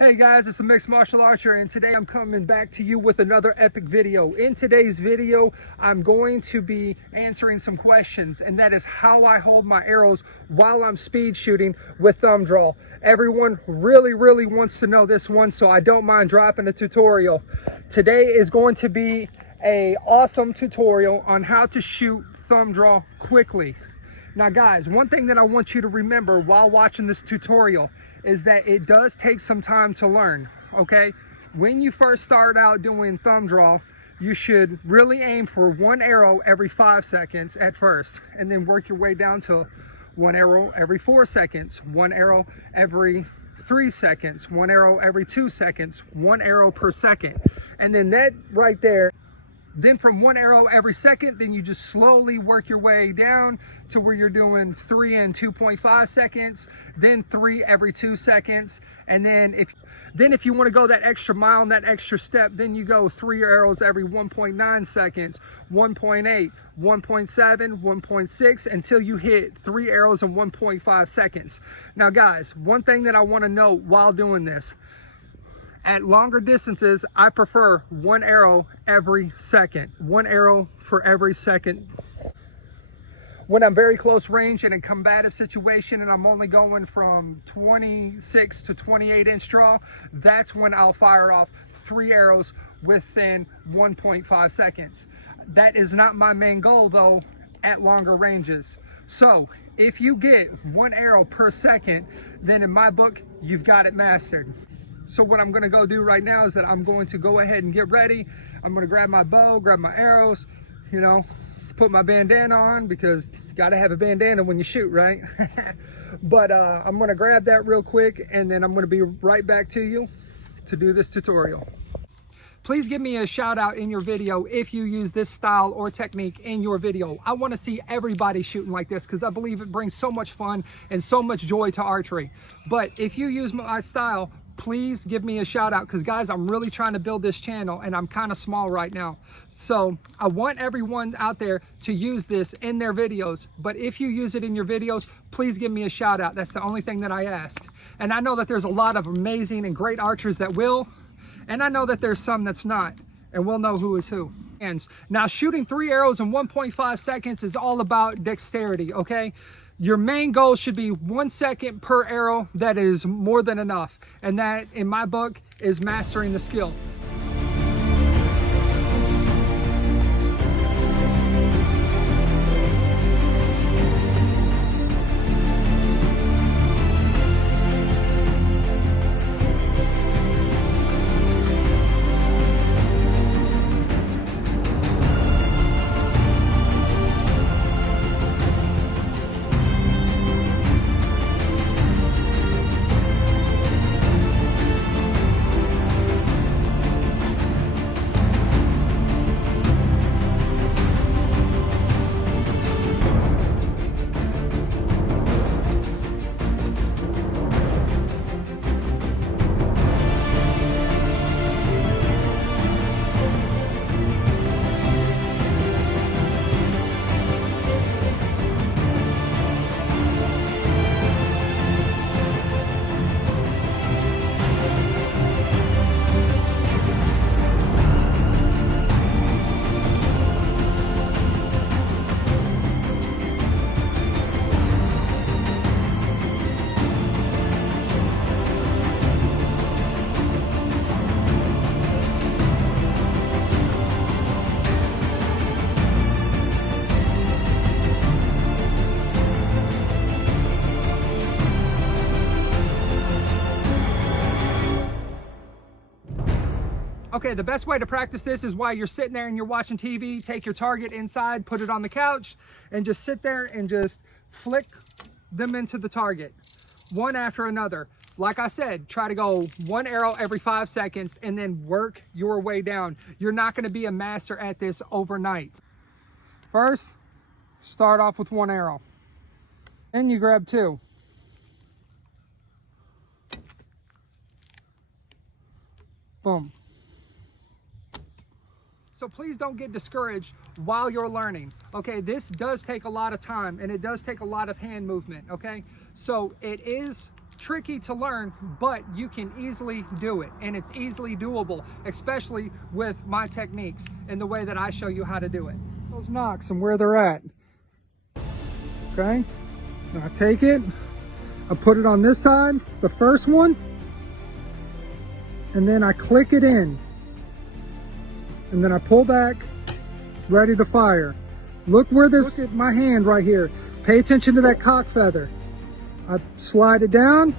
Hey guys, it's a mixed martial archer, and today I'm coming back to you with another epic video. In today's video, I'm going to be answering some questions, and that is how I hold my arrows while I'm speed shooting with thumb draw. Everyone really wants to know this one, so I don't mind dropping a tutorial. Today is going to be an awesome tutorial on how to shoot thumb draw quickly. Now guys, one thing that I want you to remember while watching this tutorial is that it does take some time to learn, okay? When you first start out doing thumb draw, you should really aim for one arrow every 5 seconds at first, and then work your way down to one arrow every 4 seconds, one arrow every 3 seconds, one arrow every 2 seconds, one arrow per second. And then that right there, then from one arrow every second, then you just slowly work your way down to where you're doing 3 and 2.5 seconds, then 3 every 2 seconds. And then if you want to go that extra mile and that extra step, then you go 3 arrows every 1.9 seconds, 1.8, 1.7, 1.6, until you hit 3 arrows in 1.5 seconds. Now guys, one thing that I want to note while doing this, at longer distances, I prefer one arrow every second. One arrow for every second. When I'm very close range in a combative situation and I'm only going from 26 to 28 inch draw, that's when I'll fire off 3 arrows within 1.5 seconds. That is not my main goal though at longer ranges. So if you get 1 arrow per second, then in my book, you've got it mastered. So what I'm going to go do right now is that I'm going to go ahead and get ready. I'm going to grab my bow, grab my arrows, you know, put my bandana on, because you got to have a bandana when you shoot, right? But I'm going to grab that real quick, and then I'm going to be right back to you to do this tutorial. Please give me a shout out in your video if you use this style or technique in your video. I want to see everybody shooting like this, because I believe it brings so much fun and so much joy to archery. But if you use my style, please give me a shout out, because guys, I'm really trying to build this channel and I'm kind of small right now. So I want everyone out there to use this in their videos. But if you use it in your videos, please give me a shout out. That's the only thing that I ask. And I know that there's a lot of amazing and great archers that will, and I know that there's some that's not, and we'll know who is who. Now, shooting 3 arrows in 1.5 seconds is all about dexterity, okay? Your main goal should be 1 second per arrow. That is more than enough. And that, in my book, is mastering the skill. Okay, the best way to practice this is while you're sitting there and you're watching TV, take your target inside, put it on the couch, and just sit there and just flick them into the target, one after another. Like I said, try to go 1 arrow every 5 seconds and then work your way down. You're not going to be a master at this overnight. First, start off with 1 arrow. Then you grab 2. Boom. So please don't get discouraged while you're learning. Okay, this does take a lot of time and it does take a lot of hand movement, okay? So it is tricky to learn, but you can easily do it, and it's easily doable, especially with my techniques and the way that I show you how to do it. Those nocks and where they're at. Okay, now I take it, I put it on this side, the first one, and then I click it in, and then I pull back, ready to fire. Look at my hand right here. Pay attention to that cock feather. I slide it down,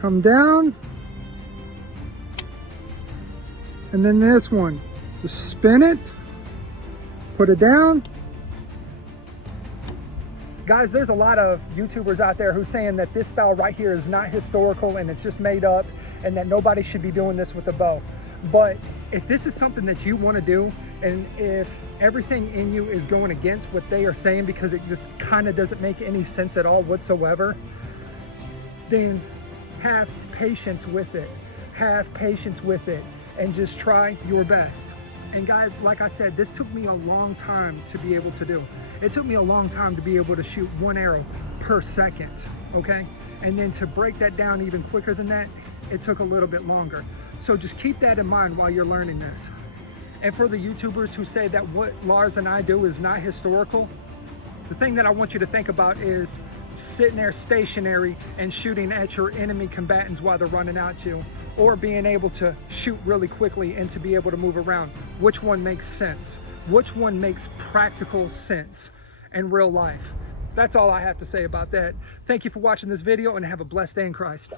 come down, and then this one, just spin it, put it down. Guys, there's a lot of YouTubers out there who's saying that this style right here is not historical and it's just made up, and that nobody should be doing this with a bow. But if this is something that you want to do, and if everything in you is going against what they are saying because it just kind of doesn't make any sense at all whatsoever, then have patience with it. Have patience with it and just try your best. And guys, like I said, this took me a long time to be able to do. It took me a long time to be able to shoot 1 arrow per second, okay? And then to break that down even quicker than that, it took a little bit longer. So just keep that in mind while you're learning this. And for the YouTubers who say that what Lars and I do is not historical, the thing that I want you to think about is sitting there stationary and shooting at your enemy combatants while they're running at you, or being able to shoot really quickly and to be able to move around. Which one makes sense? Which one makes practical sense in real life? That's all I have to say about that. Thank you for watching this video, and have a blessed day in Christ.